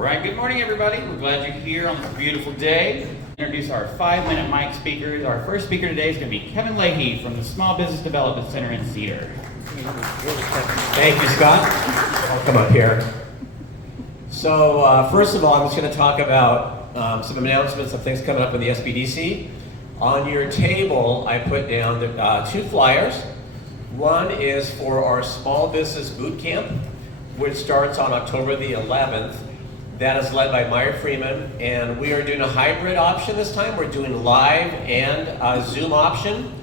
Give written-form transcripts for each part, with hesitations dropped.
right, good morning everybody. We're glad you're here on this beautiful day. Introduce our 5-minute mic speakers. Our first speaker today is going to be Kevin Leahy from the Small Business Development Center in CEDR. Thank you, Scott. I'll come up here. So first of all, I'm just going to talk about some announcements of things coming up in the SBDC. On your table, I put down two flyers. One is for our Small Business Boot Camp, which starts on October the 11th. That is led by Mayor Freeman, and we are doing a hybrid option this time. We're doing live and a Zoom option,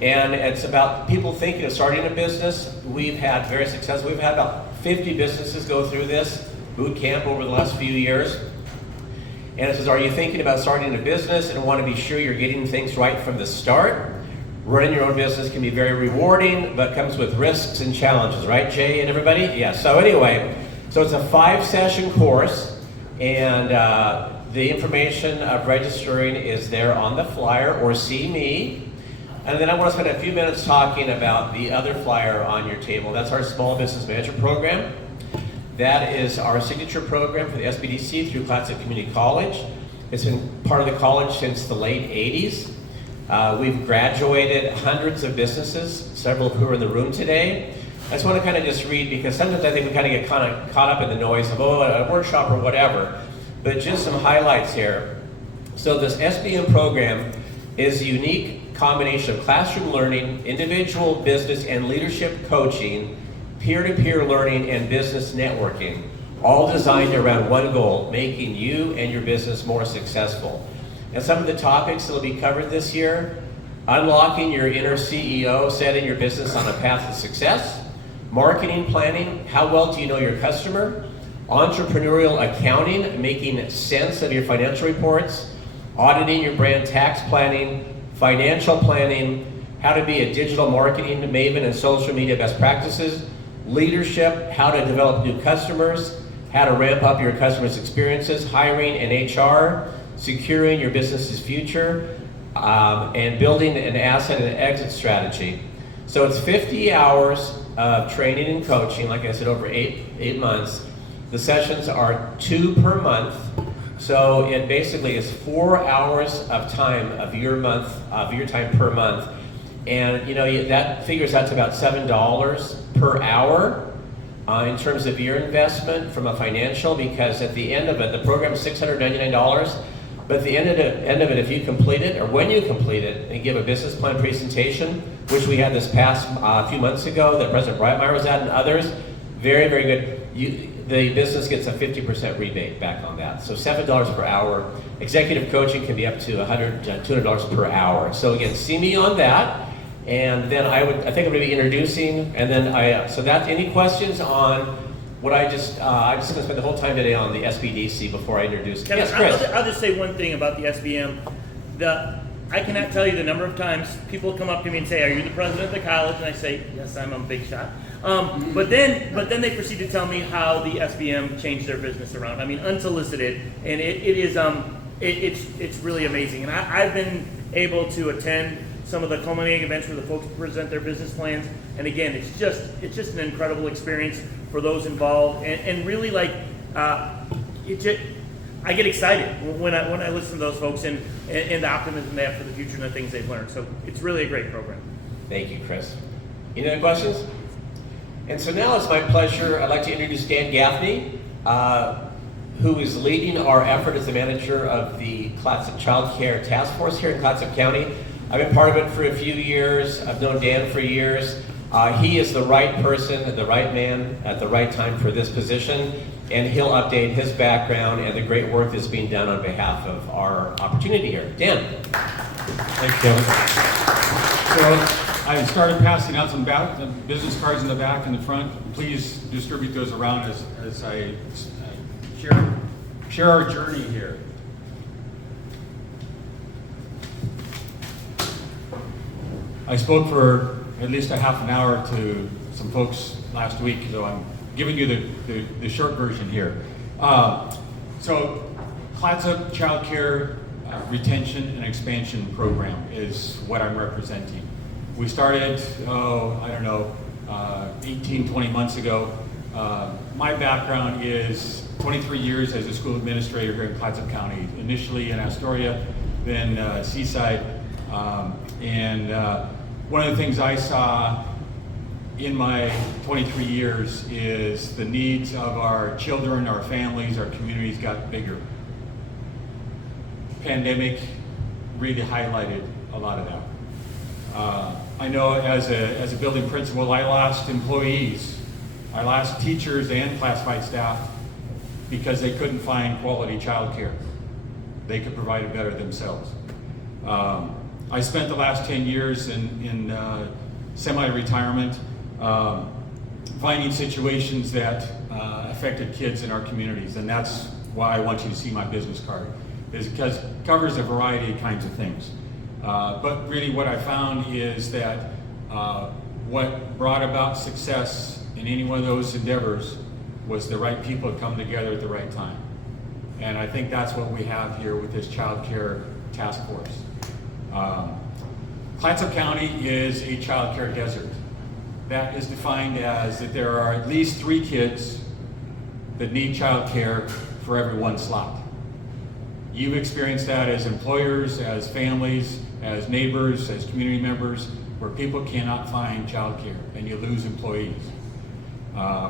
and it's about people thinking of starting a business. We've had very successful. We've had about 50 businesses go through this boot camp over the last few years. And it says, are you thinking about starting a business and want to be sure you're getting things right from the start? Running your own business can be very rewarding, but comes with risks and challenges, right, Jay and everybody? Yeah, so anyway, so it's a 5-session course, and the information of registering is there on the flyer, or see me. And then I want to spend a few minutes talking about the other flyer on your table. That's our Small Business Manager Program. That is our signature program for the SBDC through Clatsop Community College. It's been part of the college since the late 80s. We've graduated hundreds of businesses, several of who are in the room today. I just want to kind of just read, because sometimes I think we kind of get caught up in the noise of, a workshop or whatever, but just some highlights here. So this SBM program is a unique combination of classroom learning, individual business and leadership coaching, peer-to-peer learning, and business networking, all designed around one goal: making you and your business more successful. And some of the topics that will be covered this year: unlocking your inner CEO, setting your business on a path to success; marketing planning, how well do you know your customer; entrepreneurial accounting, making sense of your financial reports; auditing your brand tax planning; financial planning, how to be a digital marketing maven and social media best practices; leadership, how to develop new customers, how to ramp up your customers' experiences; hiring and HR; securing your business's future, and building an asset and exit strategy. So it's 50 hours of training and coaching, like I said, over eight months. The sessions are 2 per month. So it basically is 4 hours of time of your time per month. And that figures out to about $7 per hour in terms of your investment from a financial, because at the end of it, the program is $699. But at the end of it, if you complete it, or when you complete it, and give a business plan presentation, which we had this past few months ago that President Breitmeyer was at, and others, very, very good. The business gets a 50% rebate back on that. So $7 per hour. Executive coaching can be up to $200 per hour. So again, see me on that. And then I think I'm going to be introducing, and then so that's any questions on what I'm just going to spend the whole time today on the SBDC before I introduce. Kevin, yes, Chris. I'll just say one thing about the SBM. I cannot tell you the number of times people come up to me and say, "Are you the president of the college?" And I say, "Yes, I'm a big shot." But then they proceed to tell me how the SBM changed their business around. I mean, unsolicited, and it's really amazing. And I've been able to attend some of the culminating events where the folks present their business plans, and again, it's just an incredible experience for those involved, and really I get excited when I listen to those folks and the optimism they have for the future and the things they've learned. So it's really a great program. Thank you, Chris. Any other questions? And so now it's my pleasure, I'd like to introduce Dan Gaffney, who is leading our effort as the manager of the Clatsop Child Care Task Force here in Clatsop County. I've been part of it for a few years. I've known Dan for years. He is the right person, the right man at the right time for this position, and he'll update his background and the great work that's being done on behalf of our opportunity here. Dan. Thanks, Kevin. So I started passing out some business cards in the back and the front. Please distribute those around as I share our journey here. I spoke for at least a half an hour to some folks last week, so I'm giving you the short version here. So Clatsop Child Care Retention and Expansion Program is what I'm representing. We started, 18, 20 months ago. My background is 23 years as a school administrator here in Clatsop County, initially in Astoria, then Seaside. One of the things I saw in my 23 years is the needs of our children, our families, our communities got bigger. Pandemic really highlighted a lot of that. I know as a building principal, I lost employees. I lost teachers and classified staff because they couldn't find quality childcare. They could provide it better themselves. I spent the last 10 years in semi-retirement finding situations that affected kids in our communities, and that's why I want you to see my business card, is because it covers a variety of kinds of things. But really what I found is that what brought about success in any one of those endeavors was the right people come together at the right time. And I think that's what we have here with this child care task force. Clatsop County is a child care desert. That is defined as that there are at least 3 kids that need child care for every 1 slot. You've experienced that as employers, as families, as neighbors, as community members, where people cannot find child care and you lose employees.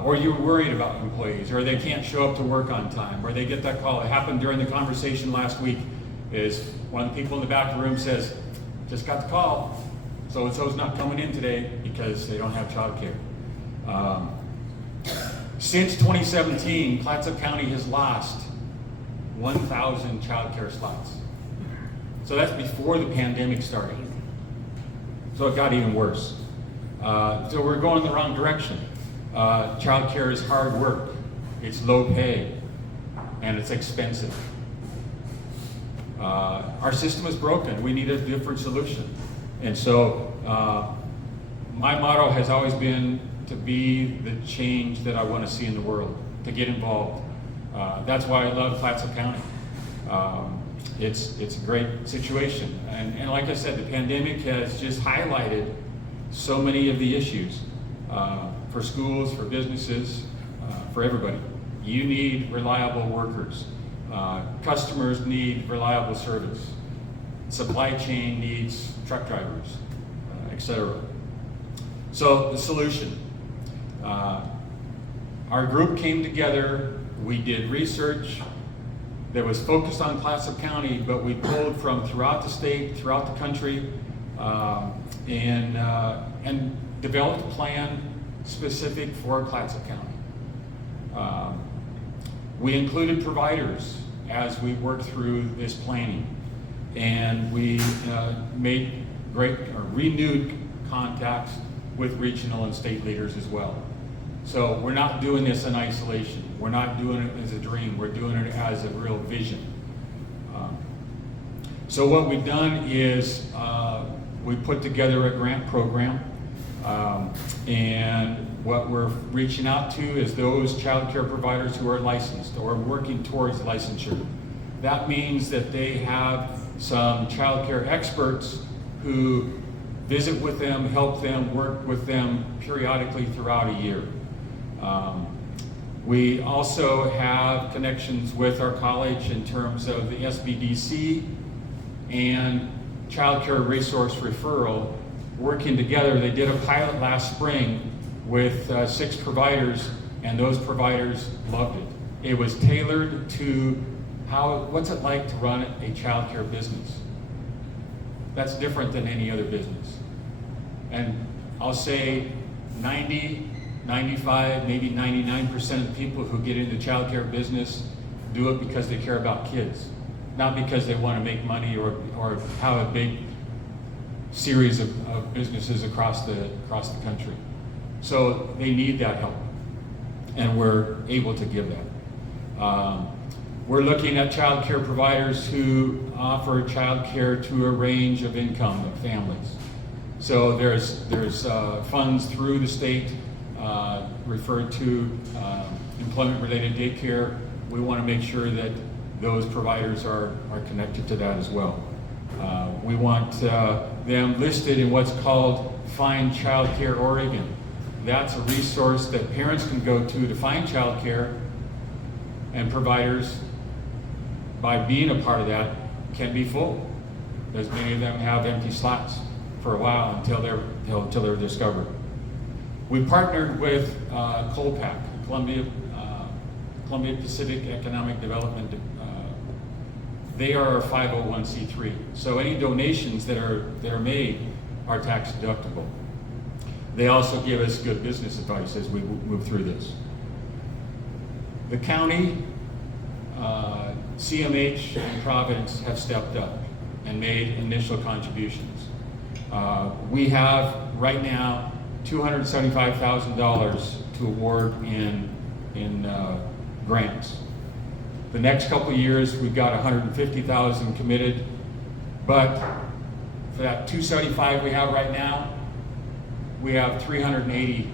Or you're worried about employees, or they can't show up to work on time, or they get that call. It happened during the conversation last week, is one of the people in the back of the room says, just got the call, so-and-so's not coming in today because they don't have child care. Since 2017, Clatsop County has lost 1,000 child care slots. So that's before the pandemic started. So it got even worse. So we're going in the wrong direction. Child care is hard work, it's low pay, and it's expensive. Our system is broken. We need a different solution. And so my motto has always been to be the change that I want to see in the world, to get involved. That's why I love Clatsop County. It's a great situation. And like I said, the pandemic has just highlighted so many of the issues for schools, for businesses, for everybody. You need reliable workers. Customers need reliable service. Supply chain needs truck drivers, etc. So the solution. Our group came together, we did research that was focused on Clatsop County, but we pulled from throughout the state, throughout the country, and developed a plan specific for Clatsop County. We included providers as we worked through this planning, and we made renewed contacts with regional and state leaders as well. So we're not doing this in isolation. We're not doing it as a dream. We're doing it as a real vision. So what we've done is we put together a grant program, and what we're reaching out to is those child care providers who are licensed or working towards licensure. That means that they have some child care experts who visit with them, help them, work with them periodically throughout a year. We also have connections with our college in terms of the SBDC and Child Care Resource Referral working together. They did a pilot last spring with 6 providers, and those providers loved it. It was tailored to what's it like to run a child care business. That's different than any other business. And I'll say 90, 95, maybe 99% of the people who get into child care business do it because they care about kids, not because they want to make money or have a big series of businesses across the country. So they need that help, and we're able to give that. We're looking at child care providers who offer child care to a range of income of families. So there's funds through the state referred to employment-related daycare. We want to make sure that those providers are connected to that as well. We want them listed in what's called Find Child Care Oregon. That's a resource that parents can go to find child care and providers, by being a part of that, can be full. As many of them have empty slots for a while until they're discovered. We partnered with Colpac, Columbia Pacific Economic Development. They are our 501c3. So any donations that are made are tax deductible. They also give us good business advice as we move through this. The county, CMH, and Providence have stepped up and made initial contributions. We have right now $275,000 to award in grants. The next couple of years, we've got $150,000 committed, but for that $275 we have right now, we have $380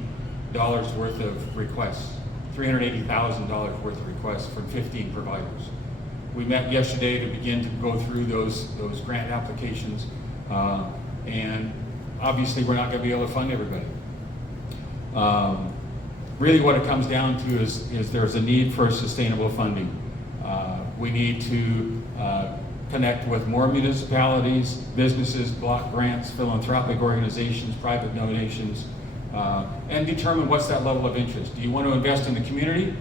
worth of requests, $380,000 worth of requests from 15 providers. We met yesterday to begin to go through those grant applications, and obviously we're not going to be able to fund everybody. Really what it comes down to is there's a need for sustainable funding. We need to connect with more municipalities, businesses, block grants, philanthropic organizations, private donations, and determine what's that level of interest. Do you want to invest in the community?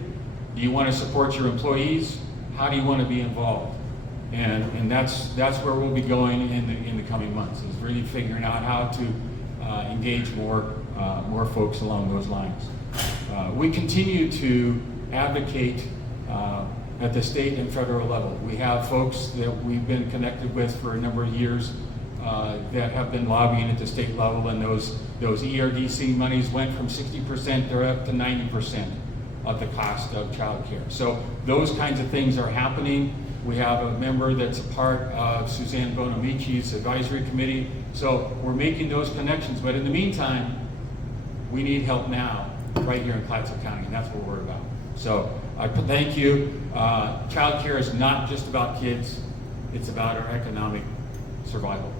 Do you want to support your employees? How do you want to be involved? And that's where we'll be going in the coming months, is really figuring out how to engage more folks along those lines. We continue to advocate at the state and federal level. We have folks that we've been connected with for a number of years that have been lobbying at the state level, and those ERDC monies went from 60%, they're up to 90% of the cost of childcare. So those kinds of things are happening. We have a member that's a part of Suzanne Bonamici's advisory committee. So we're making those connections, but in the meantime, we need help now, right here in Clatsop County, and that's what we're about. So I thank you. Child care is not just about kids, it's about our economic survival.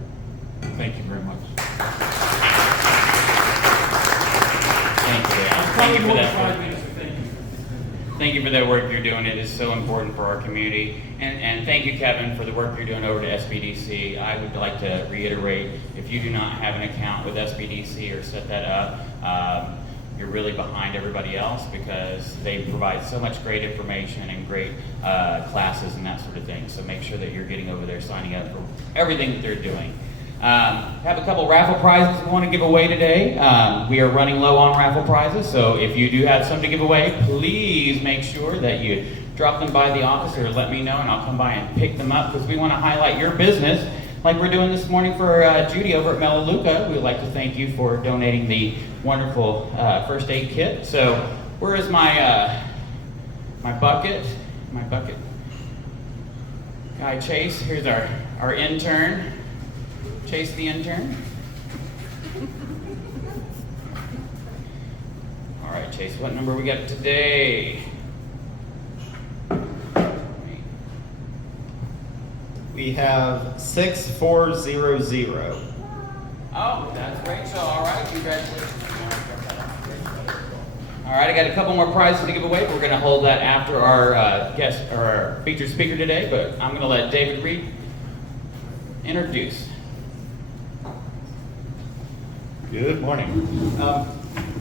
Thank you very much. Thank you, Dan. Thank you for that work. Thank you for that work you're doing. It is so important for our community. And thank you, Kevin, for the work you're doing over to SBDC. I would like to reiterate, if you do not have an account with SBDC or set that up, you're really behind everybody else, because they provide so much great information and great classes and that sort of thing. So make sure that you're getting over there, signing up for everything that they're doing. Have a couple raffle prizes we want to give away today. We are running low on raffle prizes, so if you do have some to give away, please make sure that you drop them by the office or let me know, and I'll come by and pick them up, because we want to highlight your business like we're doing this morning for Judy over at Melaleuca. We'd like to thank you for donating the wonderful first aid kit. So where is my bucket? My bucket guy, Chase. Here's our intern. Chase the intern. All right, Chase, what number we got today? We have 6400. Oh, that's Rachel. All right, congratulations. All right, I got a couple more prizes to give away. We're going to hold that after our guest or our featured speaker today, but I'm going to let David Reed introduce. Good morning.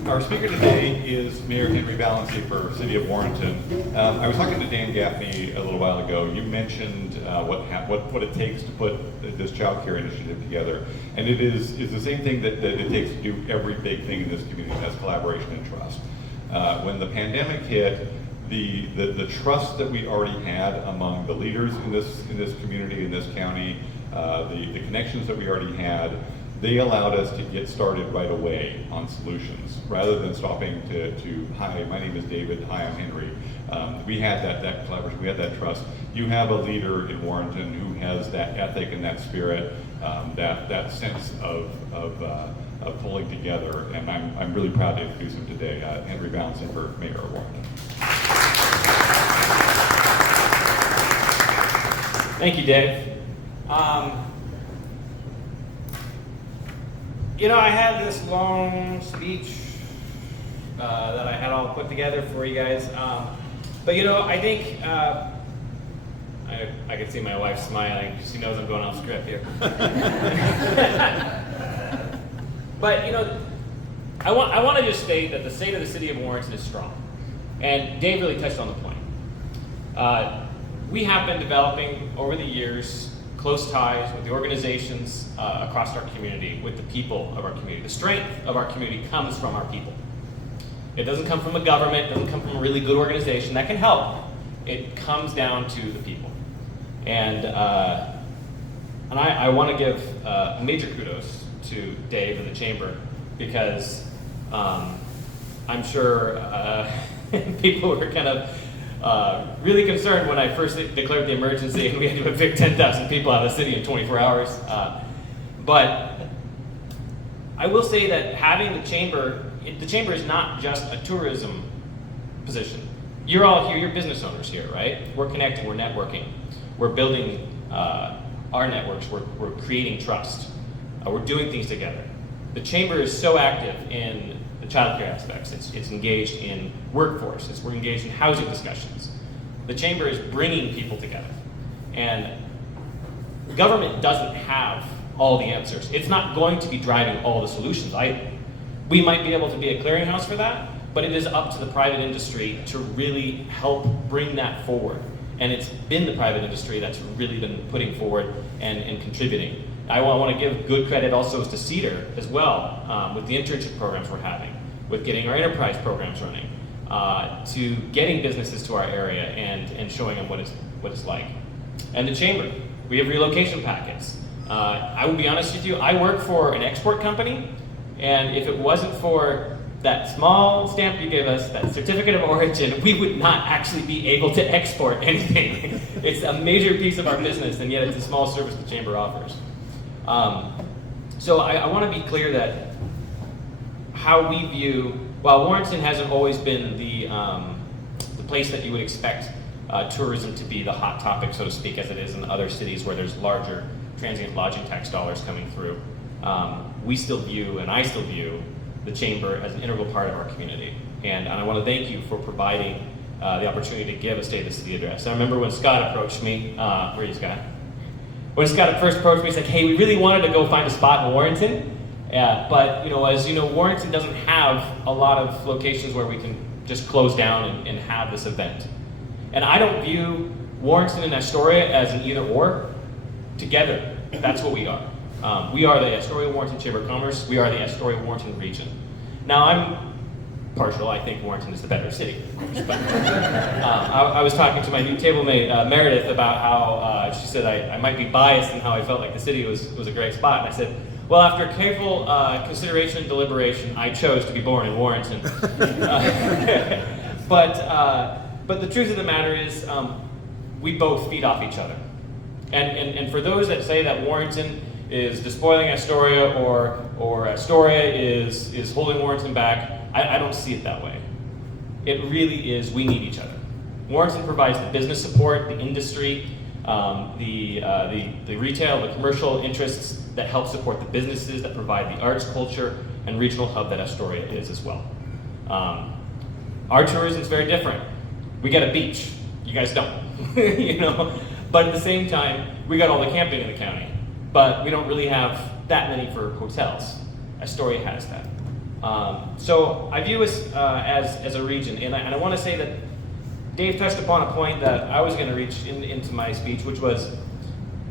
Our speaker today is Mayor Henry Balensifer, City of Warrenton. I was talking to Dan Gaffney a little while ago. You mentioned what it takes to put this child care initiative together, and it is the same thing that it takes to do every big thing in this community. That's collaboration and trust. When the pandemic hit, the trust that we already had among the leaders in this community, in this county, the connections that we already had, they allowed us to get started right away on solutions, rather than stopping to hi, my name is David, hi, I'm Henry. We had that collaboration, we had that trust. You have a leader in Warrenton who has that ethic and that spirit, that sense of pulling together, and I'm really proud to introduce him today, Henry Balensifer, Mayor of Warrenton. Thank you, Dave. You know, I had this long speech that I had all put together for you guys. But I think I can see my wife smiling. She knows I'm going off script here. But I want to just state that the state of the city of Warrenton is strong, and Dave really touched on the point. We have been developing over the years close ties with the organizations across our community, with the people of our community. The strength of our community comes from our people. It doesn't come from a government, it doesn't come from a really good organization that can help. It comes down to the people. And I want to give major kudos to Dave and the Chamber, because I'm sure people were kind of really concerned when I first declared the emergency and we had to evict 10,000 people out of the city in 24 hours. But I will say that having the chamber is not just a tourism position. You're all here, you're business owners here, right? We're connecting, we're networking, we're building our networks, we're creating trust, we're doing things together. The chamber is so active in the childcare aspects. It's engaged in workforce. We're engaged in housing discussions. The chamber is bringing people together. And government doesn't have all the answers. It's not going to be driving all the solutions either. We might be able to be a clearinghouse for that, but it is up to the private industry to really help bring that forward. And it's been the private industry that's really been putting forward and contributing. I want to give good credit also to CEDR as well, with the internship programs we're having, with getting our enterprise programs running, to getting businesses to our area and showing them what it's like. And the chamber, we have relocation packets. I will be honest with you, I work for an export company, and if it wasn't for that small stamp you gave us, that certificate of origin, we would not actually be able to export anything. It's a major piece of our business, and yet it's a small service the chamber offers. So I want to be clear that how we view, while Warrenton hasn't always been the place that you would expect tourism to be the hot topic, so to speak, as it is in other cities where there's larger transient lodging tax dollars coming through, we still view, and I still view, the chamber as an integral part of our community. And I want to thank you for providing the opportunity to give a State of the City address. I remember when Scott approached me, where are you, Scott? When Scott first approached me, he said, hey, we really wanted to go find a spot in Warrenton, but as you know, Warrenton doesn't have a lot of locations where we can just close down and have this event. And I don't view Warrenton and Astoria as an either or. Together, that's what we are. We are the Astoria-Warrenton Chamber of Commerce. We are the Astoria-Warrenton region. Now, I'm partial. I think Warrenton is the better city, of course. But I was talking to my new table mate, Meredith, about how she said I might be biased in how I felt like the city was a great spot. And I said, well, after careful consideration and deliberation, I chose to be born in Warrenton. But the truth of the matter is, we both feed off each other. And for those that say that Warrenton is despoiling Astoria or Astoria is holding Warrenton back, I don't see it that way. It really is, we need each other. Warrenton provides the business support, the industry, the retail, the commercial interests that help support the businesses that provide the arts, culture, and regional hub that Astoria is as well. Our tourism is very different. We got a beach, you guys don't, But at the same time, we got all the camping in the county, but we don't really have that many for hotels. Astoria has that. So I view us as a region, and I want to say that Dave touched upon a point that I was going to reach into my speech, which was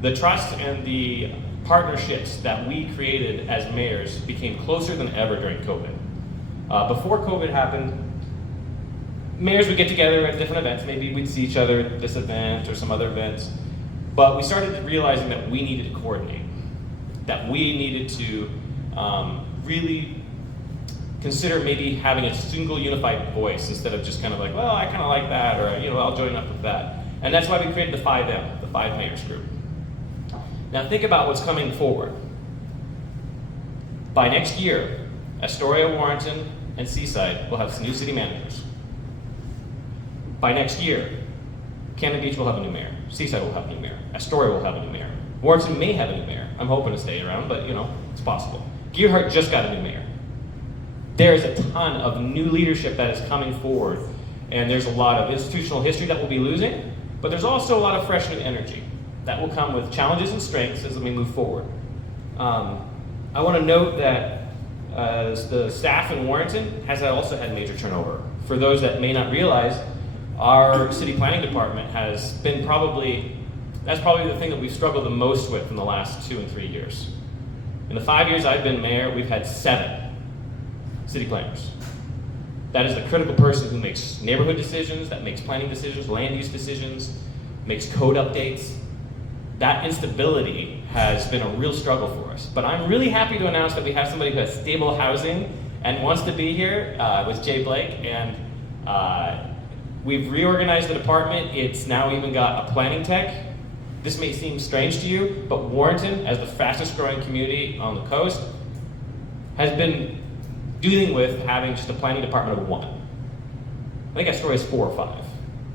the trust and the partnerships that we created as mayors became closer than ever during COVID. Before COVID happened, mayors would get together at different events. Maybe we'd see each other at this event or some other events. But we started realizing that we needed to coordinate, that we needed to really consider maybe having a single unified voice instead of just kind of like, well, I kind of like that, or I'll join up with that. And that's why we created the 5M, the 5 Mayors Group. Now think about what's coming forward. By next year, Astoria-Warrenton and Seaside will have new city managers. By next year, Camden Beach will have a new mayor. Seaside will have a new mayor. Astoria will have a new mayor. Warrenton may have a new mayor. I'm hoping to stay around, but it's possible. Gearhart just got a new mayor. There is a ton of new leadership that is coming forward And there's a lot of institutional history that we'll be losing, but there's also a lot of fresh new energy that will come with challenges and strengths as we move forward. I want to note that the staff in Warrenton has also had major turnover. For those that may not realize, our city planning department has been that's probably the thing that we've struggled the most with in the last 2 and 3 years. In the 5 years I've been mayor, we've had 7 city planners. That is the critical person who makes neighborhood decisions, that makes planning decisions, land use decisions, makes code updates. That instability has been a real struggle for us. But I'm really happy to announce that we have somebody who has stable housing and wants to be here with Jay Blake. And we've reorganized the department. It's now even got a planning tech. This may seem strange to you, but Warrenton, as the fastest growing community on the coast, has been dealing with having just a planning department of 1. I think Astoria is 4 or 5.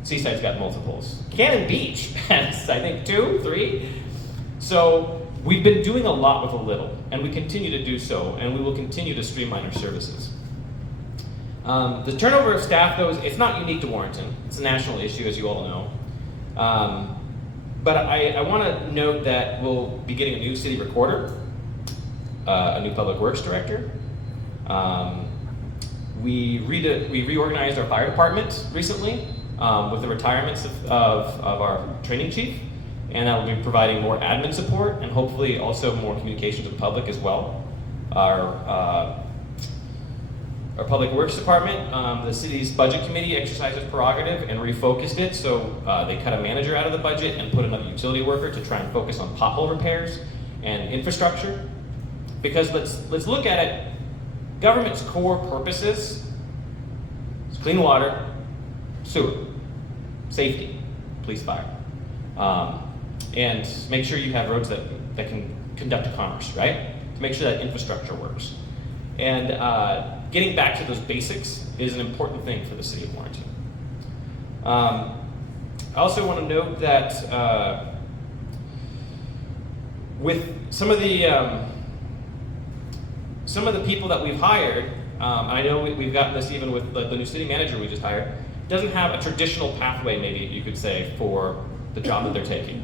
Seaside's got multiples. Cannon Beach has, I think, 2, 3. So we've been doing a lot with a little, and we continue to do so, and we will continue to streamline our services. The turnover of staff, though, it's not unique to Warrenton. It's a national issue, as you all know. But I want to note that we'll be getting a new city recorder, a new public works director. We reorganized our fire department recently with the retirements of our training chief, and that will be providing more admin support and hopefully also more communication to the public as well. Our public works department, the city's budget committee exercised its prerogative and refocused it, so they cut a manager out of the budget and put another utility worker to try and focus on pothole repairs and infrastructure. Because let's look at it. Government's core purposes is clean water, sewer, safety, police, fire, and make sure you have roads that can conduct commerce, right? To make sure that infrastructure works. And getting back to those basics is an important thing for the city of Warrenton. I also want to note that with some of the people that we've hired, I know we've gotten this even with the new city manager we just hired, doesn't have a traditional pathway, maybe you could say, for the job that they're taking.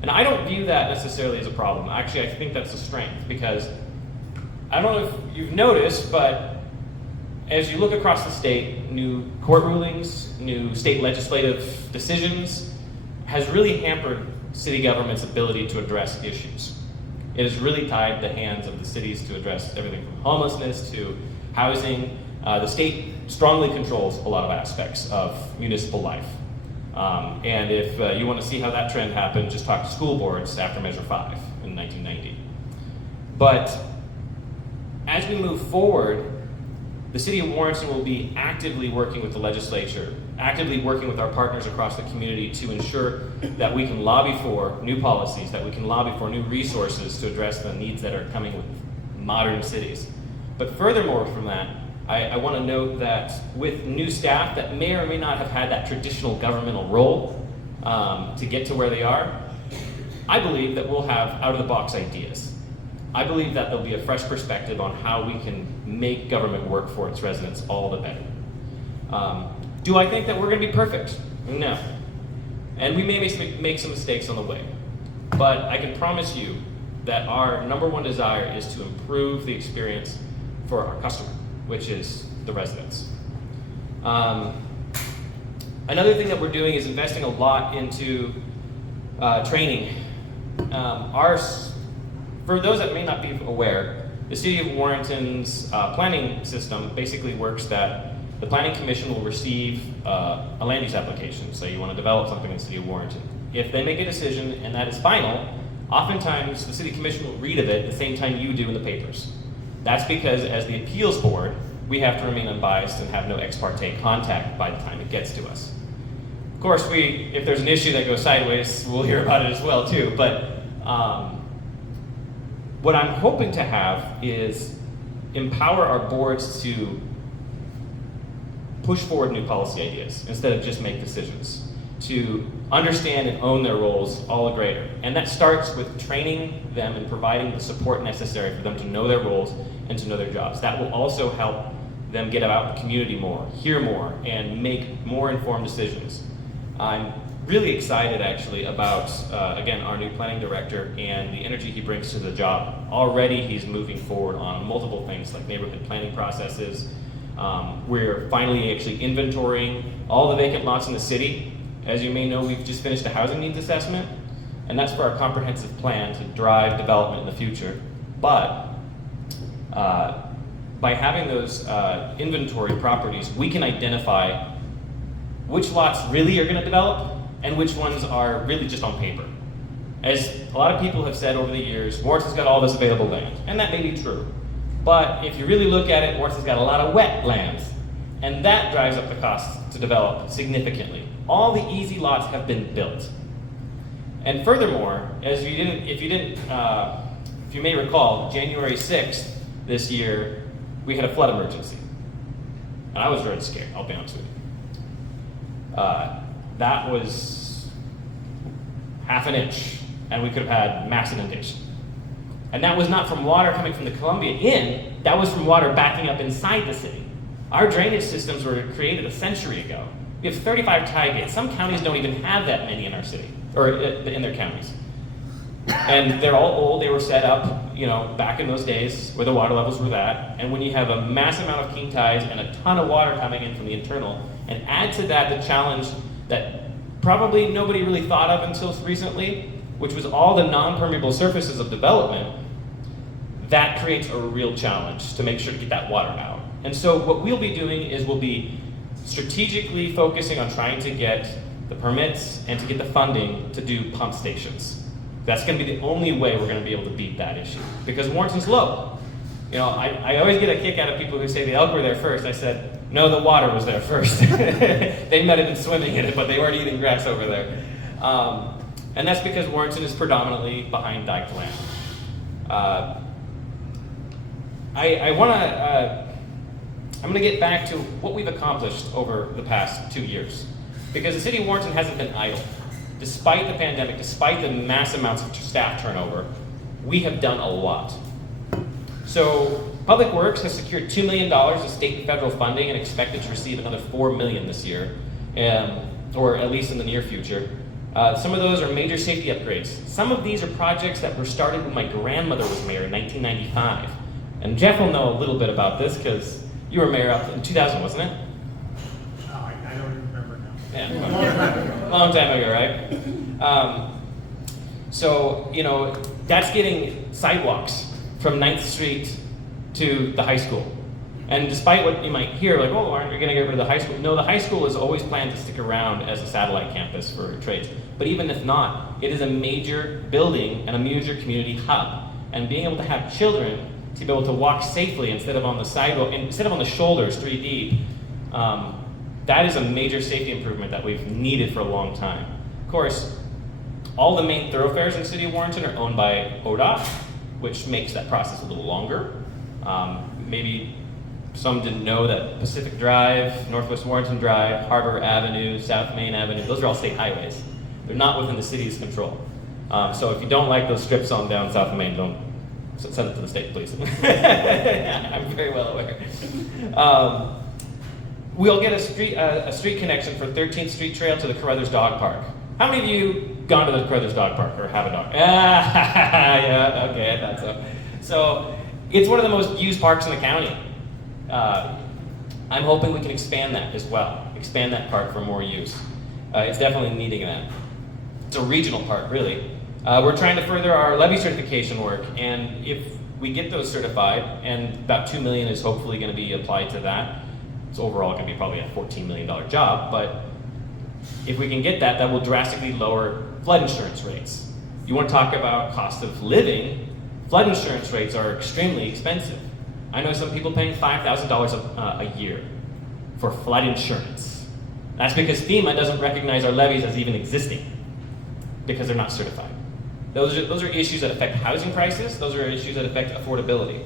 And I don't view that necessarily as a problem. Actually, I think that's a strength, because I don't know if you've noticed, but as you look across the state, new court rulings, new state legislative decisions has really hampered city government's ability to address issues. It has really tied the hands of the cities to address everything from homelessness to housing. The state strongly controls a lot of aspects of municipal life. And if you want to see how that trend happened, just talk to school boards after Measure 5 in 1990. But as we move forward, the City of Warrenton will be actively working with the legislature, actively working with our partners across the community to ensure that we can lobby for new policies, that we can lobby for new resources to address the needs that are coming with modern cities. But furthermore from that, I want to note that with new staff that may or may not have had that traditional governmental role to get to where they are, I believe that we'll have out-of-the-box ideas. I believe that there'll be a fresh perspective on how we can make government work for its residents all the better. Do I think that we're going to be perfect? No. And we may make some mistakes on the way. But I can promise you that our #1 desire is to improve the experience for our customer, which is the residents. Another thing that we're doing is investing a lot into training. For those that may not be aware, the City of Warrenton's planning system basically works that the Planning Commission will receive a land use application. So you want to develop something in the City of Warrenton. If they make a decision and that is final, oftentimes the City Commission will read of it at the same time you do in the papers. That's because as the appeals board, we have to remain unbiased and have no ex parte contact by the time it gets to us. Of course, if there's an issue that goes sideways, we'll hear about it as well too. But what I'm hoping to have is empower our boards to push forward new policy ideas instead of just make decisions, to understand and own their roles all the greater. And that starts with training them and providing the support necessary for them to know their roles and to know their jobs. That will also help them get out in the community more, hear more, and make more informed decisions. I'm really excited actually about, again, our new planning director and the energy he brings to the job. Already he's moving forward on multiple things like neighborhood planning processes. We're finally actually inventorying all the vacant lots in the city. As you may know, we've just finished a housing needs assessment, and that's for our comprehensive plan to drive development in the future. But by having those inventory properties, we can identify which lots really are going to develop and which ones are really just on paper. As a lot of people have said over the years, Warrenton's got all this available land, and that may be true. But if you really look at it, Warrenton's got a lot of wet lands, and that drives up the cost to develop significantly. All the easy lots have been built. And furthermore, if you may recall, January 6th this year, we had a flood emergency. And I was very scared, I'll be honest with you. That was half an inch, and we could have had mass inundation. And that was not from water coming from the Columbia in, that was from water backing up inside the city. Our drainage systems were created a century ago. We have 35 tie gates. Some counties don't even have that many in our city, or in their counties. And they're all old, they were set up, back in those days where the water levels were that. And when you have a massive amount of king tides and a ton of water coming in from the internal, and add to that the challenge that probably nobody really thought of until recently, which was all the non-permeable surfaces of development, that creates a real challenge to make sure to get that water out. And so what we'll be doing is we'll be strategically focusing on trying to get the permits and to get the funding to do pump stations. That's going to be the only way we're going to be able to beat that issue, because Warrenton's low. I always get a kick out of people who say the elk were there first. I said, no, the water was there first. They might have been swimming in it, but they weren't eating grass over there. And that's because Warrenton is predominantly behind diked land. I'm going to get back to what we've accomplished over the past 2 years, because the city of Warrenton hasn't been idle. Despite the pandemic, despite the mass amounts of staff turnover, we have done a lot. So Public Works has secured $2 million of state and federal funding and expected to receive another $4 million this year, or at least in the near future. Some of those are major safety upgrades. Some of these are projects that were started when my grandmother was mayor in 1995. And Jeff will know a little bit about this because you were mayor up in 2000, wasn't it? I don't even remember now. Yeah, long time ago, right? So, that's getting sidewalks from 9th Street to the high school. And despite what you might hear, like, oh, aren't you going to get rid of the high school? No, the high school is always planned to stick around as a satellite campus for trades. But even if not, it is a major building and a major community hub. And being able to have children to be able to walk safely instead of on the sidewalk, instead of on the shoulders 3 deep, that is a major safety improvement that we've needed for a long time. Of course, all the main thoroughfares in the city of Warrenton are owned by ODOT, which makes that process a little longer. Maybe some didn't know that Pacific Drive, Northwest Warrenton Drive, Harbor Avenue, South Main Avenue, those are all state highways. They're not within the city's control. So if you don't like those strips on down South Main, don't send it to the state, please. I'm very well aware. We'll get a street connection for 13th Street Trail to the Carruthers Dog Park. How many of you gone to the Carruthers Dog Park or have a dog? Yeah, okay, I thought so. So it's one of the most used parks in the county. I'm hoping we can expand that as well, expand that park for more use. It's definitely needing that. It's a regional park, really. We're trying to further our levy certification work, and if we get those certified, and about $2 million is hopefully going to be applied to that, it's overall going to be probably a $14 million job, but if we can get that, that will drastically lower flood insurance rates. You want to talk about cost of living, flood insurance rates are extremely expensive. I know some people paying $5,000 a year for flood insurance. That's because FEMA doesn't recognize our levies as even existing because they're not certified. Those are issues that affect housing prices. Those are issues that affect affordability.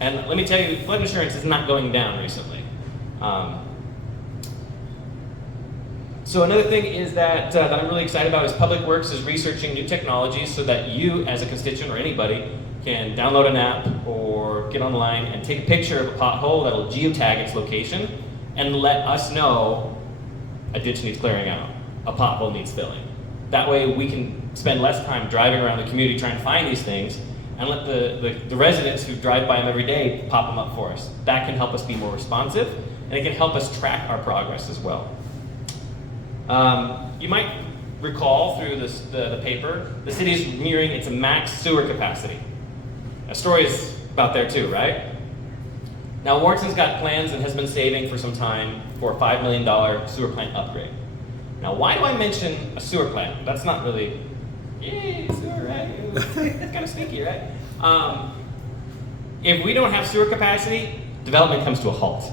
And let me tell you, flood insurance is not going down recently. So another thing is that I'm really excited about is Public Works is researching new technologies so that you, as a constituent or anybody, can download an app or get online and take a picture of a pothole that'll geotag its location and let us know a ditch needs clearing out, a pothole needs filling. That way we can spend less time driving around the community trying to find these things and let the residents who drive by them every day pop them up for us. That can help us be more responsive, and it can help us track our progress as well. You might recall through the paper, the city is nearing its max sewer capacity. Astoria's about there too, right? Now Warrenton's got plans and has been saving for some time for a $5 million sewer plant upgrade. Now why do I mention a sewer plant? That's not really, yay, sewer, right? It's kind of sneaky, right? If we don't have sewer capacity, development comes to a halt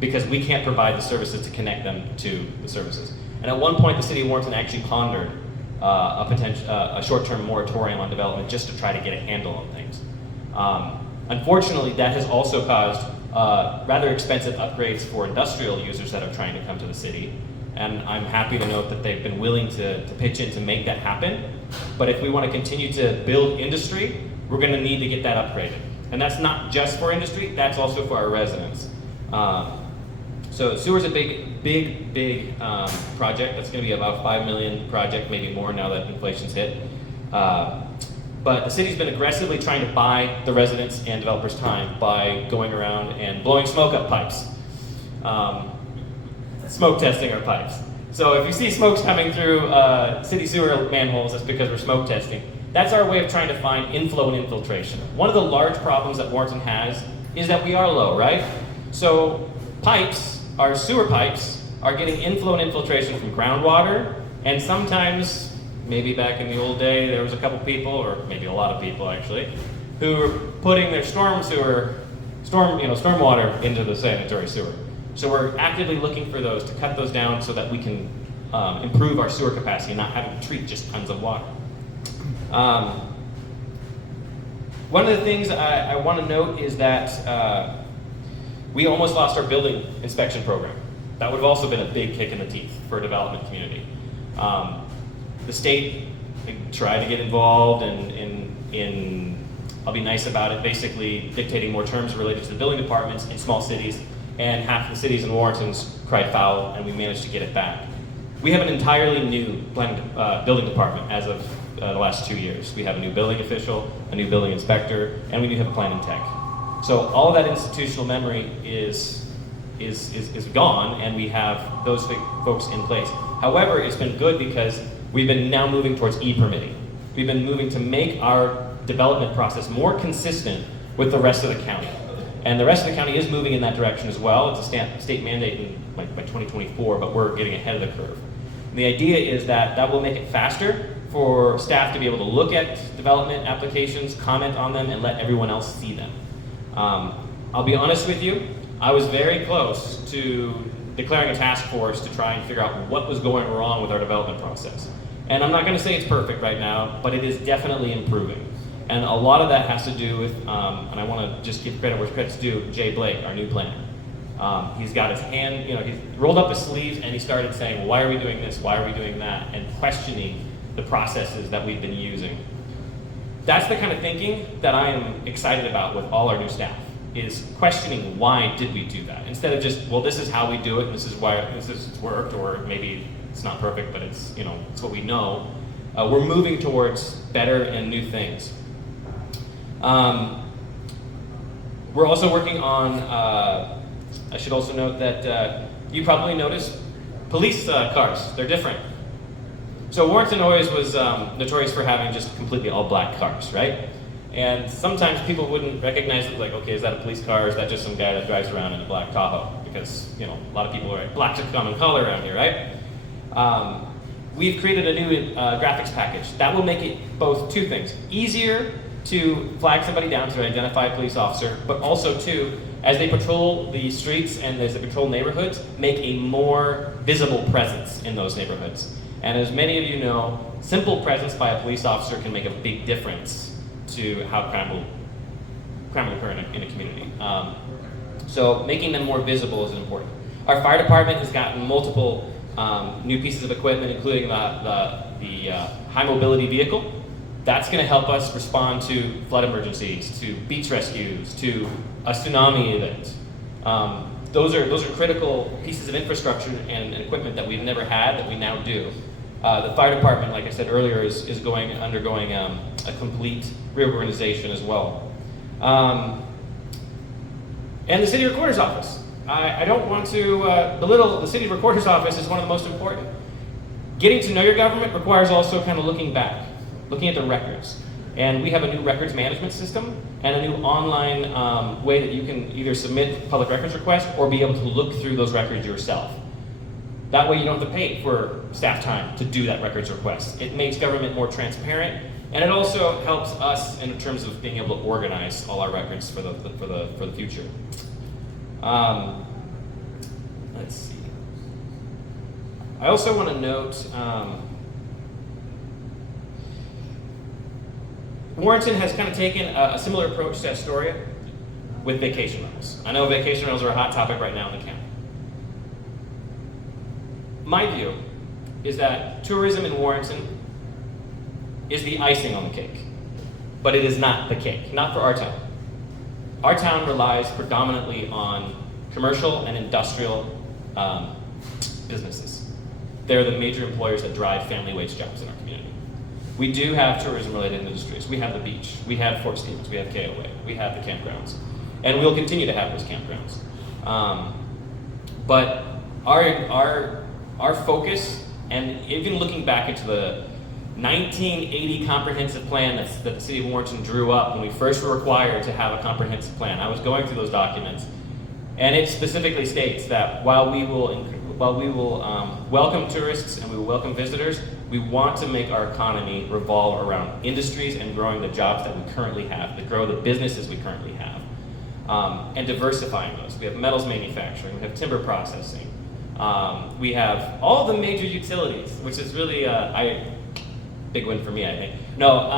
because we can't provide the services to connect them to the services. And at one point, the city of Warrenton actually pondered a short-term moratorium on development just to try to get a handle on things. Unfortunately, that has also caused rather expensive upgrades for industrial users that are trying to come to the city. And I'm happy to note that they've been willing to pitch in to make that happen. But if we want to continue to build industry, we're going to need to get that upgraded. And that's not just for industry, that's also for our residents. So sewer's a big project. That's going to be about $5 million project, maybe more now that inflation's hit. But the city's been aggressively trying to buy the residents and developers time by going around and blowing smoke up pipes. Smoke testing our pipes. So if you see smokes coming through city sewer manholes, that's because we're smoke testing. That's our way of trying to find inflow and infiltration. One of the large problems that Warrenton has is that we are low, right? So pipes, our sewer pipes, are getting inflow and infiltration from groundwater, and sometimes, maybe back in the old day, there was a couple people, or maybe a lot of people actually, who were putting their stormwater into the sanitary sewer. So we're actively looking for those to cut those down so that we can improve our sewer capacity and not having to treat just tons of water. One of the things I want to note is that we almost lost our building inspection program. That would have also been a big kick in the teeth for a development community. The state tried to get involved in I'll be nice about it, basically dictating more terms related to the building departments in small cities, and half the cities in Warrenton's cried foul, and we managed to get it back. We have an entirely new building department as of the last 2 years. We have a new building official, a new building inspector, and we do have a planning tech. So all of that institutional memory is gone, and we have those folks in place. However, it's been good because we've been now moving towards e-permitting. We've been moving to make our development process more consistent with the rest of the county. And the rest of the county is moving in that direction as well. It's a state mandate by 2024, but we're getting ahead of the curve. And the idea is that will make it faster for staff to be able to look at development applications, comment on them, and let everyone else see them. I'll be honest with you, I was very close to declaring a task force to try and figure out what was going wrong with our development process. And I'm not going to say it's perfect right now, but it is definitely improving. And a lot of that has to do with, and I want to just give credit where credit's due, Jay Blake, our new planner. He's got his hand, he's rolled up his sleeves and he started saying, well, why are we doing this? Why are we doing that? And questioning the processes that we've been using. That's the kind of thinking that I am excited about with all our new staff, is questioning why did we do that? Instead of just, well, this is how we do it, and this is why this has worked, or maybe it's not perfect, but it's, it's what we know. We're moving towards better and new things. We're also working on, I should also note that you probably noticed police cars, they're different. So Warrenton always was notorious for having just completely all black cars, right? And sometimes people wouldn't recognize it, like, okay, is that a police car, or is that just some guy that drives around in a black Tahoe? Because, a lot of people are like, black's a common color around here, right? We've created a new graphics package. That will make it both two things. Easier to flag somebody down to identify a police officer, but also too, as they patrol the streets and as they patrol neighborhoods, make a more visible presence in those neighborhoods. And as many of you know, simple presence by a police officer can make a big difference to how crime will occur in a community. So making them more visible is important. Our fire department has gotten multiple new pieces of equipment, including the high mobility vehicle That's going to help us respond to flood emergencies, to beach rescues, to a tsunami event. Those are critical pieces of infrastructure and equipment that we've never had that we now do. The fire department, like I said earlier, is undergoing a complete reorganization as well. And the city recorder's office. I don't want to belittle the city recorder's office is one of the most important. Getting to know your government requires also kind of looking back, looking at the records. And we have a new records management system and a new online way that you can either submit public records requests or be able to look through those records yourself. That way you don't have to pay for staff time to do that records request. It makes government more transparent, and it also helps us in terms of being able to organize all our records for the future. Let's see. I also want to note Warrenton has kind of taken a similar approach to Astoria with vacation rentals. I know vacation rentals are a hot topic right now in the county. My view is that tourism in Warrenton is the icing on the cake, but it is not the cake, not for our town. Our town relies predominantly on commercial and industrial businesses. They're the major employers that drive family wage jobs in our community. We do have tourism-related industries. We have the beach, we have Fort Stevens, we have KOA, we have the campgrounds, and we'll continue to have those campgrounds. But our focus, and even looking back into the 1980 comprehensive plan that the City of Warrenton drew up when we first were required to have a comprehensive plan. I was going through those documents, and it specifically states that while we will welcome tourists and we will welcome visitors, we want to make our economy revolve around industries and growing the jobs that we currently have, to grow the businesses we currently have, and diversifying those. We have metals manufacturing, we have timber processing, we have all the major utilities, which is really big win for me, I think. No,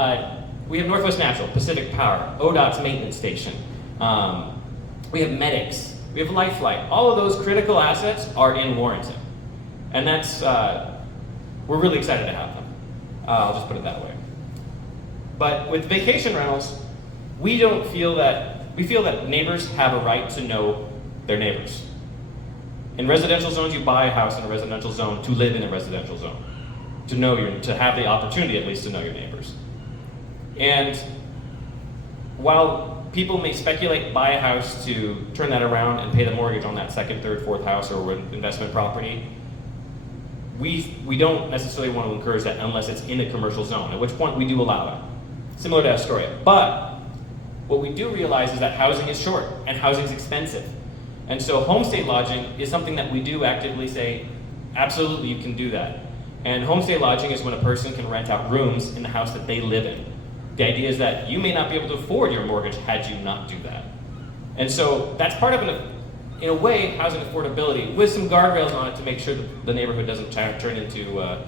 we have Northwest Natural, Pacific Power, ODOT's maintenance station. We have medics, we have Lifelight. All of those critical assets are in Warrenton. And that's, we're really excited to have them. I'll just put it that way. But with vacation rentals, we feel that neighbors have a right to know their neighbors. In residential zones, you buy a house in a residential zone to live in a residential zone, to have the opportunity at least to know your neighbors. And while people may speculate, buy a house to turn that around and pay the mortgage on that second, third, fourth house or investment property, we don't necessarily want to encourage that unless it's in a commercial zone, at which point we do allow it, similar to Astoria. But what we do realize is that housing is short and housing is expensive. And so homestay lodging is something that we do actively say, absolutely you can do that. And homestay lodging is when a person can rent out rooms in the house that they live in. The idea is that you may not be able to afford your mortgage had you not do that. And so that's part of, in a way, housing affordability with some guardrails on it to make sure that the neighborhood doesn't turn into a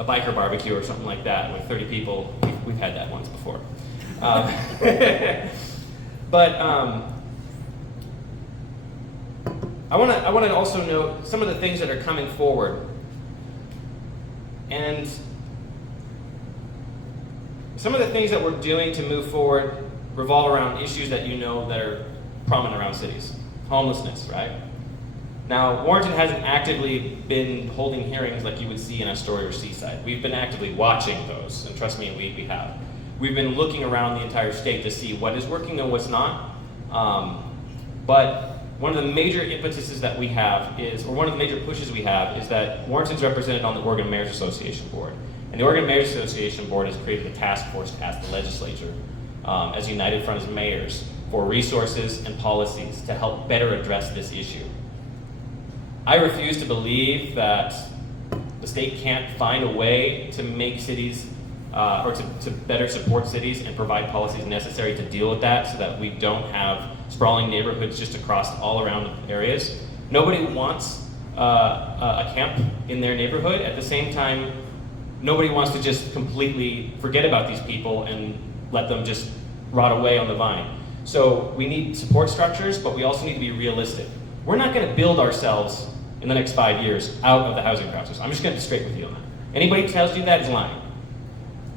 biker barbecue or something like that with 30 people. We've had that once before. But I want to also note some of the things that are coming forward. And some of the things that we're doing to move forward revolve around issues that you know that are prominent around cities. Homelessness, right? Now, Warrenton hasn't actively been holding hearings like you would see in Astoria or Seaside. We've been actively watching those, and trust me, we have. We've been looking around the entire state to see what is working and what's not. But one of the major impetuses that we have is, or one of the major pushes we have, is that Warrenton's represented on the Oregon Mayors Association Board. And the Oregon Mayors Association Board has created a task force to ask the legislature, as a united front of mayors, for resources and policies to help better address this issue. I refuse to believe that the state can't find a way to make cities, or to better support cities and provide policies necessary to deal with that so that we don't have sprawling neighborhoods just across all around areas. Nobody wants a camp in their neighborhood. At the same time, nobody wants to just completely forget about these people and let them just rot away on the vine. So we need support structures, but we also need to be realistic. We're not going to build ourselves in the next 5 years out of the housing crisis. I'm just going to be straight with you on that. Anybody who tells you that is lying.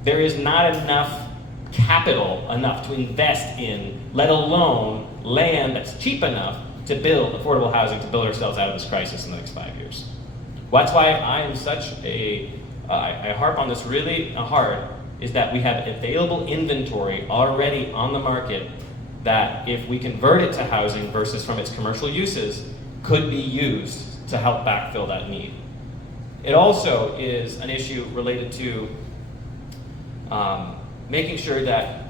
there is not enough capital enough to invest in, let alone land that's cheap enough to build affordable housing to build ourselves out of this crisis in the next 5 years. Well, that's why I am such I harp on this really hard, is that we have available inventory already on the market that if we convert it to housing versus from its commercial uses, could be used to help backfill that need. It also is an issue related to making sure that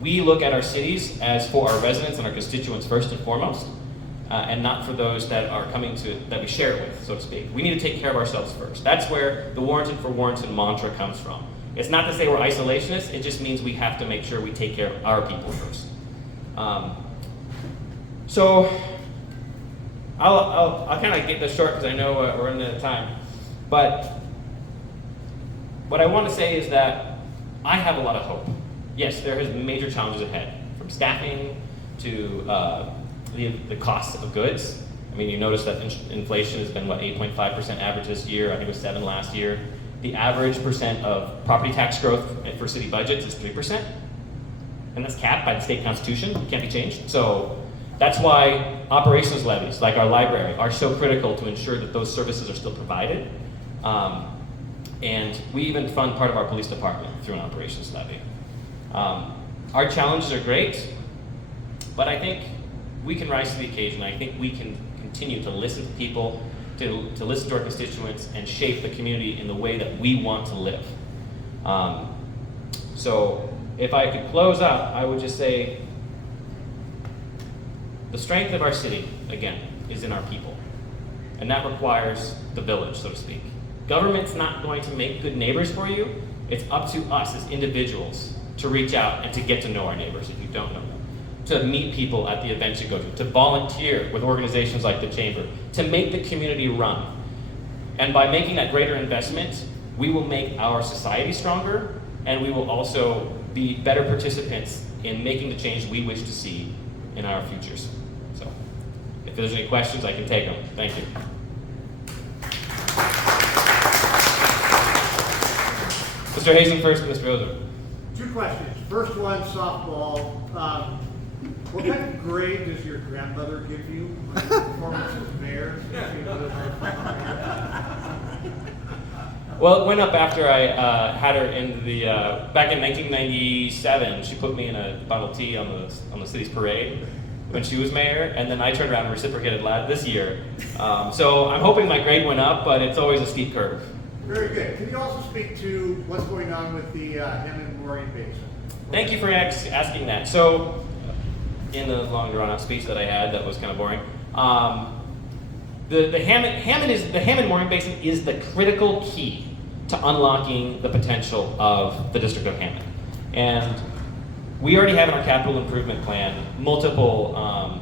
we look at our cities as for our residents and our constituents first and foremost, and not for those that are coming to, that we share it with, so to speak. We need to take care of ourselves first. That's where the Warrenton for Warrenton mantra comes from. It's not to say we're isolationists, it just means we have to make sure we take care of our people first. So I'll kind of get this short because I know we're running out of time. But what I want to say is that I have a lot of hope. Yes, there is major challenges ahead, from staffing to the cost of goods. I mean, you notice that inflation has been, what, 8.5% average this year. I think it was 7 last year. The average percent of property tax growth for city budgets is 3%. And that's capped by the state constitution. It can't be changed. So that's why operations levies, like our library, are so critical to ensure that those services are still provided. And we even fund part of our police department through an operations levy. Our challenges are great, but I think we can rise to the occasion. I think we can continue to listen to people, to listen to our constituents, and shape the community in the way that we want to live. So if I could close up, I would just say the strength of our city, again, is in our people. And that requires the village, so to speak. Government's not going to make good neighbors for you. It's up to us as individuals to reach out and to get to know our neighbors if you don't know them, to meet people at the events you go to volunteer with organizations like the Chamber, to make the community run. And by making that greater investment, we will make our society stronger, and we will also be better participants in making the change we wish to see in our futures. So, if there's any questions, I can take them. Thank you. Mr. Hazen first, and Mr. Ozer. 2 questions. First one, softball. What kind of grade does your grandmother give you on your performance as mayor? Well, it went up after I had her in the, back in 1997, she put me in a Model T on the city's parade when she was mayor, and then I turned around and reciprocated this year. So I'm hoping my grade went up, but it's always a steep curve. Very good. Can you also speak to what's going on with the Hammond Mooring Basin? Thank you for asking that. So, in the long drawn-out speech that I had, that was kind of boring. The Hammond Mooring Basin is the critical key to unlocking the potential of the District of Hammond. And we already have in our capital improvement plan multiple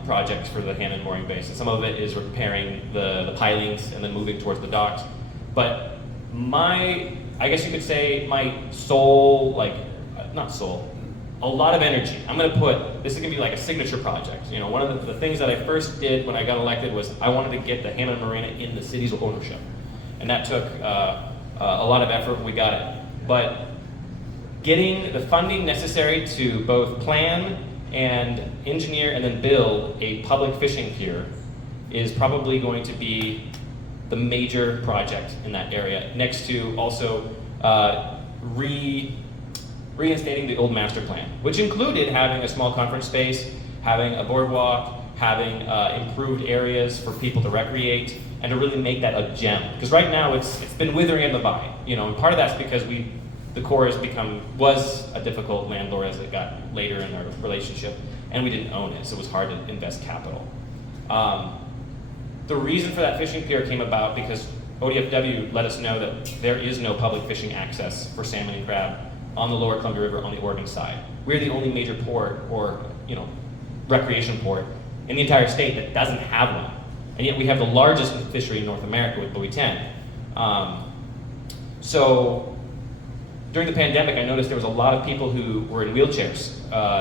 projects for the Hammond Mooring Basin. Some of it is repairing the pilings and then moving towards the docks. But I guess you could say my soul, a lot of energy. I'm gonna put, this is gonna be like a signature project. You know, one of the things that I first did when I got elected was I wanted to get the Hammond Marina in the city's ownership. And that took a lot of effort, we got it. But getting the funding necessary to both plan and engineer and then build a public fishing pier is probably going to be the major project in that area, next to also reinstating the old master plan, which included having a small conference space, having a boardwalk, having improved areas for people to recreate, and to really make that a gem. Because right now it's been withering in the vine, you know, and part of that's because the Corps was a difficult landlord as it got later in our relationship, and we didn't own it, so it was hard to invest capital. The reason for that fishing pier came about because ODFW let us know that there is no public fishing access for salmon and crab on the lower Columbia River on the Oregon side. We're the only major port or, recreation port in the entire state that doesn't have one. And yet we have the largest fishery in North America with buoy 10. So during the pandemic, I noticed there was a lot of people who were in wheelchairs.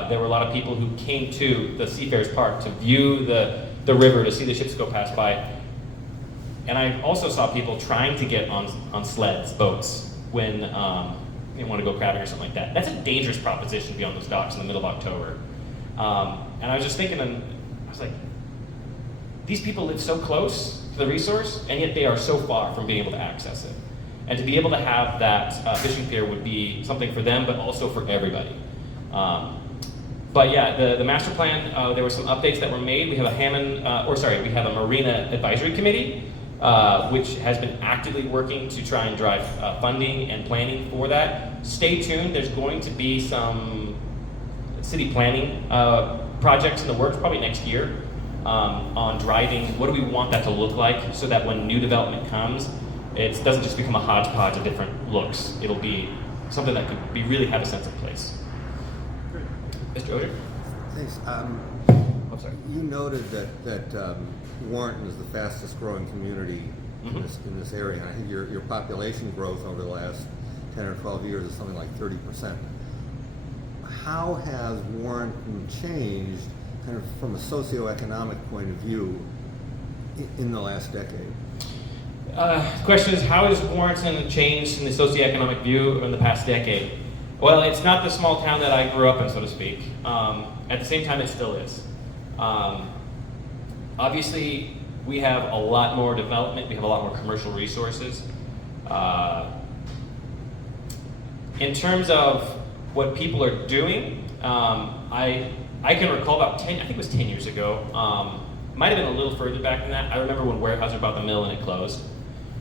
There were a lot of people who came to the Seafarers Park to view the river, to see the ships go past by. And I also saw people trying to get on sleds, boats, when want to go crabbing or something like that. That's a dangerous proposition to be on those docks in the middle of October. And I was just thinking, and I was like, these people live so close to the resource, and yet they are so far from being able to access it. And to be able to have that fishing pier would be something for them, but also for everybody. But yeah, the master plan, there were some updates that were made. We have we have a Marina Advisory Committee, which has been actively working to try and drive funding and planning for that. Stay tuned, there's going to be some city planning projects in the works, probably next year, on driving what do we want that to look like so that when new development comes, it doesn't just become a hodgepodge of different looks. It'll be something that could really have a sense of place. Mr. Oder? Thanks. I'm sorry. You noted that Warrenton is the fastest growing community in this area. And I think your population growth over the last 10 or 12 years is something like 30%. How has Warrenton changed kind of from a socioeconomic point of view in the last decade? The question is, how has Warrenton changed in the socioeconomic view in the past decade? Well, it's not the small town that I grew up in, so to speak. At the same time, it still is. Obviously, we have a lot more development. We have a lot more commercial resources. In terms of what people are doing, I can recall about 10, I think it was 10 years ago, might have been a little further back than that. I remember when Weyerhaeuser bought the mill and it closed,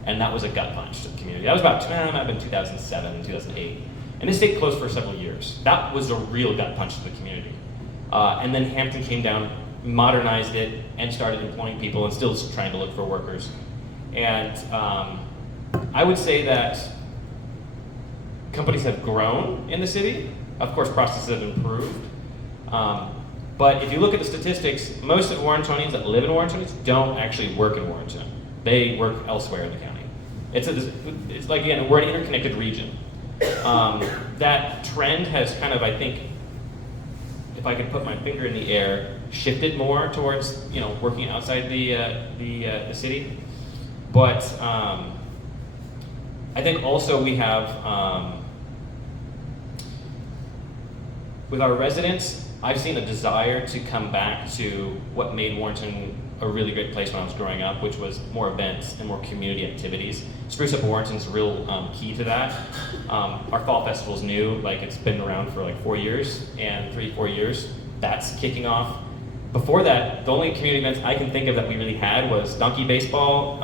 and that was a gut punch to the community. That was about, might have been 2007, 2008. And it stayed closed for several years. That was a real gut punch to the community. And then Hampton came down, modernized it, and started employing people and still trying to look for workers. And I would say that companies have grown in the city. Of course, processes have improved. But if you look at the statistics, most of Warrentonians that live in Warrenton don't actually work in Warrenton. They work elsewhere in the county. It's like, again, we're an interconnected region. That trend has kind of, I think, if I could put my finger in the air, shifted more towards, working outside the city. But I think also we have, with our residents, I've seen a desire to come back to what made Warrenton a really great place when I was growing up, which was more events and more community activities. Spruce Up Warrenton's real key to that. Our fall festival's new, like it's been around for like 4 years, and 3-4 years, that's kicking off. Before that, the only community events I can think of that we really had was donkey baseball,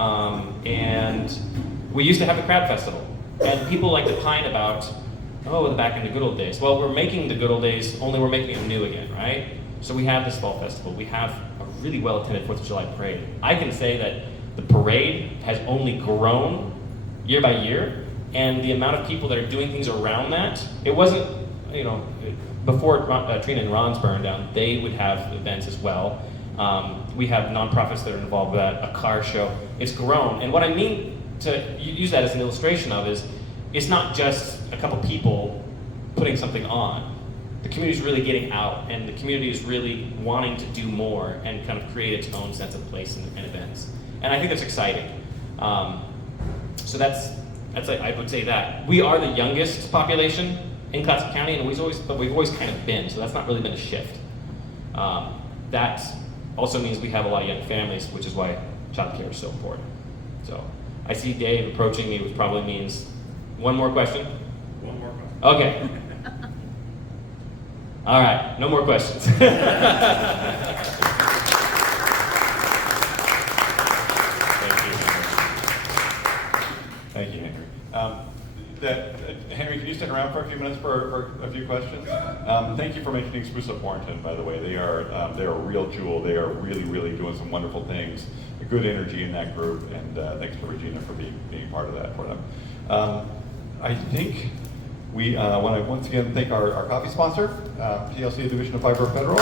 and we used to have the crab festival. And people like to pine about, oh, back in the good old days. Well, we're making the good old days, only we're making it new again, right? So we have this fall festival. We have a really well-attended 4th of July parade. I can say that the parade has only grown year by year, and the amount of people that are doing things around that, it wasn't, before Trina and Ron's burned down, they would have events as well. We have nonprofits that are involved with that, a car show. It's grown, and what I mean to use that as an illustration of is, it's not just a couple people putting something on. The community is really getting out, and the community is really wanting to do more and kind of create its own sense of place and events. And I think that's exciting. So that's I would say that. We are the youngest population in Clatsop County, and we've always kind of been, so that's not really been a shift. That also means we have a lot of young families, which is why child care is so important. So I see Dave approaching me, which probably means one more question? One more question. Okay. All right, no more questions. Thank you, Henry. Henry, can you stick around for a few minutes for a few questions? Thank you for mentioning Spruce Up Warrenton, by the way. They're a real jewel. They are really, really doing some wonderful things. A good energy in that group, and thanks to Regina for being part of that for them. I think we want to once again thank our coffee sponsor, TLC Division of Fiber Federal.